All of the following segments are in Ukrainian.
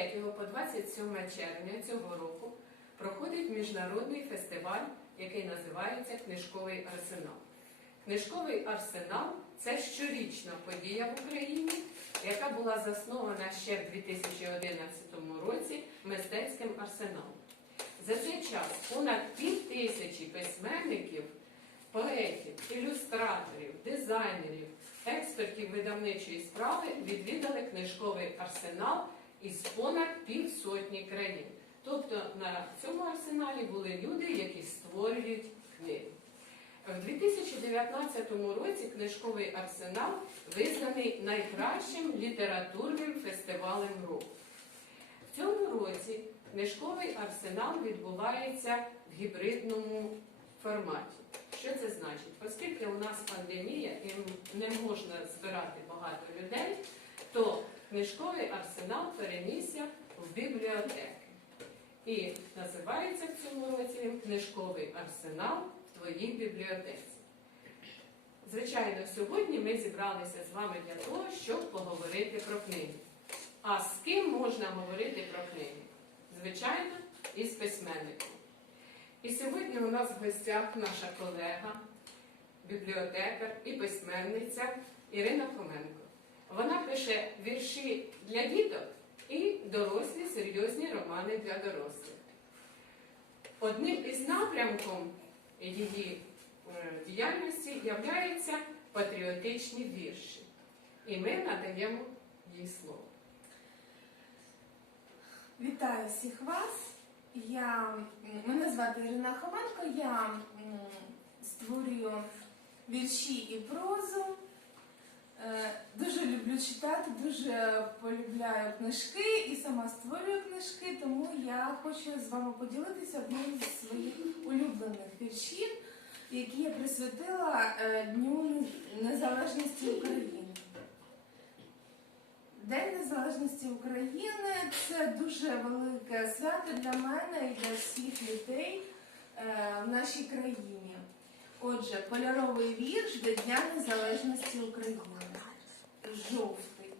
23 по 27 червня цього року проходить міжнародний фестиваль, який називається Книжковий арсенал. Книжковий арсенал це щорічна подія в Україні, яка була заснована ще в 2011 році мистецьким арсеналом. За цей час понад пів тисячі письменників, поетів, ілюстраторів, дизайнерів, експертів видавничої справи відвідали книжковий арсенал із понад півсотні країн. Тобто на цьому арсеналі були люди, які створюють книги. В 2019 році книжковий арсенал визнаний найкращим літературним фестивалем року. В цьому році книжковий арсенал відбувається в гібридному форматі. Що це значить? Оскільки у нас пандемія і не можна збирати багато людей, то книжковий арсенал перенісся в бібліотеки. І називається в цьому році книжковий арсенал в твоїй бібліотеці. Звичайно, сьогодні ми зібралися з вами для того, щоб поговорити про книги. А з ким можна говорити про книги? Звичайно, із письменником. І сьогодні у нас в гостях наша колега, бібліотекар і письменниця Ірина Хоменко. Вона пише вірші для діток і дорослі серйозні романи для дорослих. Одним із напрямком її е, діяльності являються патріотичні вірші. І ми надаємо їй слово. Вітаю всіх вас. Я, мене звати Ірина Хованко, я створюю вірші і прозу. Е, Дуже люблю читати, дуже полюбляю книжки і сама створюю книжки, тому я хочу з вами поділитися одним з своїх улюблених віршів, які я присвятила е, Дню Незалежності України. День Незалежності України це дуже велике свято для мене і для всіх людей е, в нашій країні. Отже, кольоровий вірш до Дня Незалежності України. Жовтий.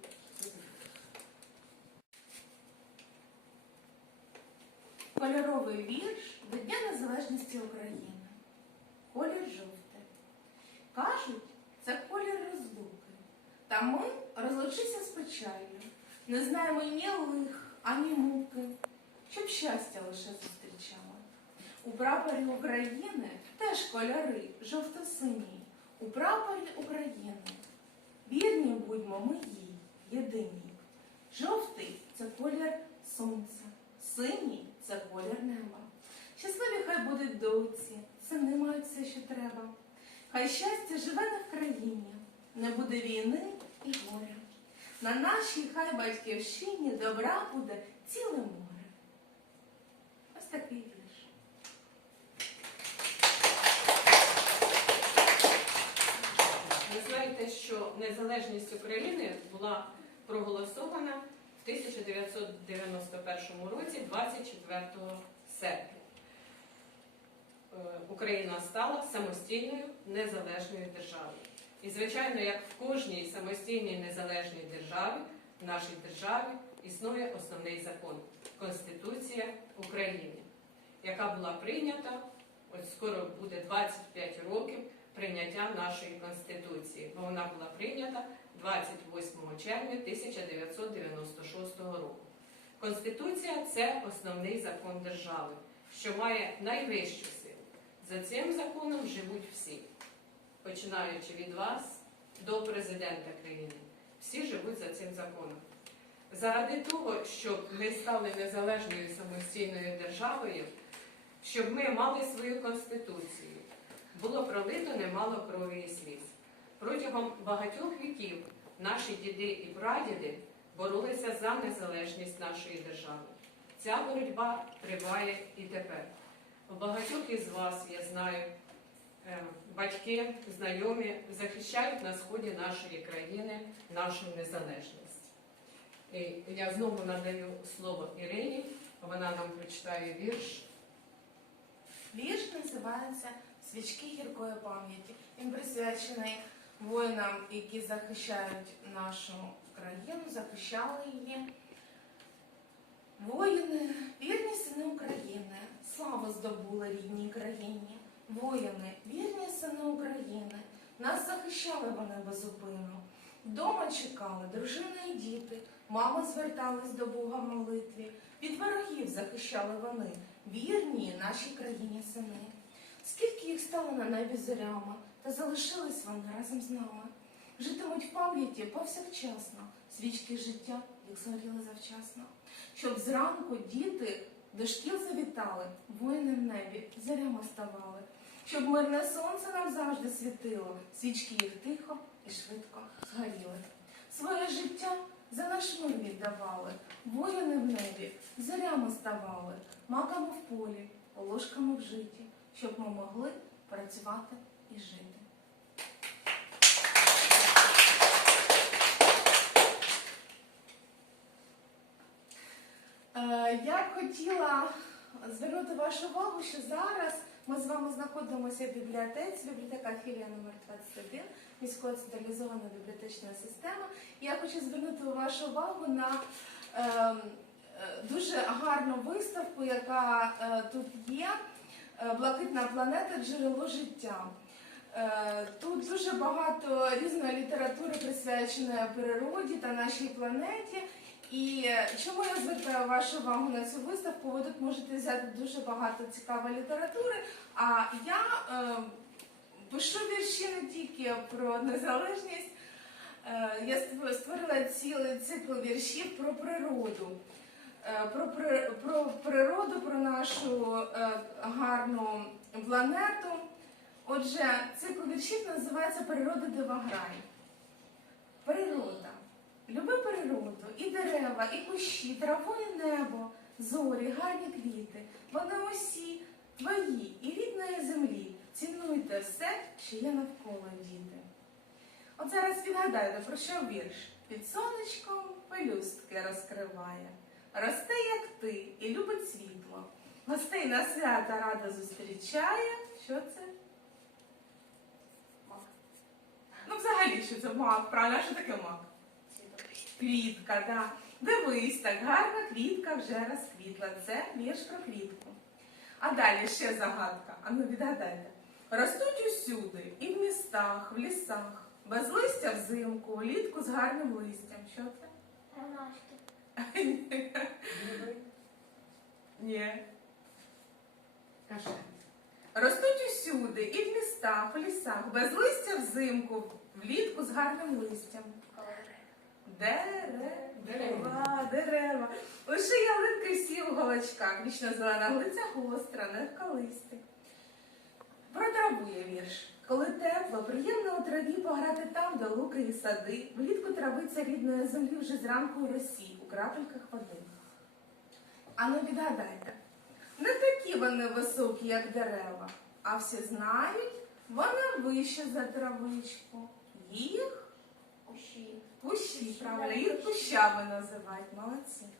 Кольоровий вірш до Дня Незалежності України. Колір жовтий. Кажуть, це колір розлуки. Та ми розлучися з печалью, не знаємо ні лих, ані муки, щоб щастя лише зустрічали. У прапорі України теж кольори жовто-сині. У прапорі України вірні будьмо ми їй, єдині. Жовтий це колір сонця, синій це колір неба. Щасливі хай будуть доці, сини мають все, що треба. Хай щастя живе не в країні, не буде війни і горя. На нашій хай батьківщині добра буде ціле море. Ось такий вірш. Ви що незалежність України була проголосована в 1991 році, 24 серпня. Е, Україна стала самостійною незалежною державою. І, звичайно, як в кожній самостійній незалежній державі, в нашій державі існує основний закон Конституція України, яка була прийнята, ось скоро буде 25 років прийняття нашої Конституції, бо вона була прийнята 28 червня 1996 року. Конституція це основний закон держави, що має найвищу силу. За цим законом живуть всі, починаючи від вас до президента країни. Всі живуть за цим законом. Заради того, щоб ми стали незалежною самостійною державою, щоб ми мали свою конституцію, було пролито немало крові і сліз. Протягом багатьох віків наші діди і прадіди боролися за незалежність нашої держави. Ця боротьба триває і тепер. У багатьох із вас, я знаю, е, батьки, знайомі захищають на сході нашої країни нашу незалежність. І я знову надаю слово Ірині, вона нам прочитає вірш. Вірш називається Свічки гіркої пам'яті. Він присвячений воїнам, які захищають нашу країну, захищали її. Воїни, вірні сини України, славу здобули рідній країні. Воїни, вірні сини України, нас захищали вони безупинно. Вдома чекали дружина і діти, мами звертались до Бога в молитві. Від ворогів захищали вони, вірні нашій країні сини. Скільки їх стало на небі зорями, та залишились вони разом з нами. Житимуть в пам'яті повсякчасно, свічки життя їх згоріли завчасно. Щоб зранку діти до шкіл завітали, воїни в небі зорями ставали. Щоб мирне сонце нам завжди світило, свічки їх тихо і швидко згоріли. Своє життя за наш мир віддавали, воїни в небі зорями ставали, маками в полі, ложками в житті, щоб ми могли працювати і жити. Е, Я хотіла звернути вашу увагу, що зараз ми з вами знаходимося в бібліотеці, бібліотека філія номер 21 міської централізованої бібліотечної системи. І я хочу звернути вашу увагу на е, е, дуже гарну виставку, яка е, тут є. Е, Блакитна планета джерело життя. Е, Тут дуже багато різної літератури присвяченої природі та нашій планеті. І чому я звертаю вашу увагу на цю виставку? Ви тут можете взяти дуже багато цікавої літератури. А я е, пишу вірші не тільки про незалежність. Е, я створила цілий цикл віршів про природу. Е, Про, природу, про нашу е, гарну планету. Отже, цикл віршів називається Природа дивограй. Природа. Люби природу, і дерева, і кущі, траву і небо, зорі, гарні квіти. Вони усі твої і рідної землі. Цінуйте все, що є навколо діти. От зараз відгадайте, про що вірш. Під сонечком пелюстки розкриває. Росте, як ти, і любить світло. Гостей на свята рада зустрічає. Що це? Мак. Ну, взагалі, що це мак, правильно? Що таке мак? Квітка, да. Дивись, так гарна квітка вже розквітла. Це вірш про квітку. А далі ще загадка. А ну відгадайте. Ростуть усюди, і в містах, в лісах, без листя взимку, влітку з гарним листям. Що це? Ромашки. Ні. Каже, Ростуть усюди, і в містах, в лісах, без листя взимку, влітку з гарним листям. Дерева, дерева, дерева. Лише ялинки всі в голочках, вічно зелена глиця гостра, не в колисті. Про траву є вірш. Коли тепло, приємно у траві пограти там, де луки і сади, влітку травиця рідної землі вже зранку у росі, у крапельках води. Ану відгадайте, не такі вони високі, як дерева, а всі знають, вони вище за травичку. Їх Кущі. Кущі, правильно, їх кущами називають, молодці.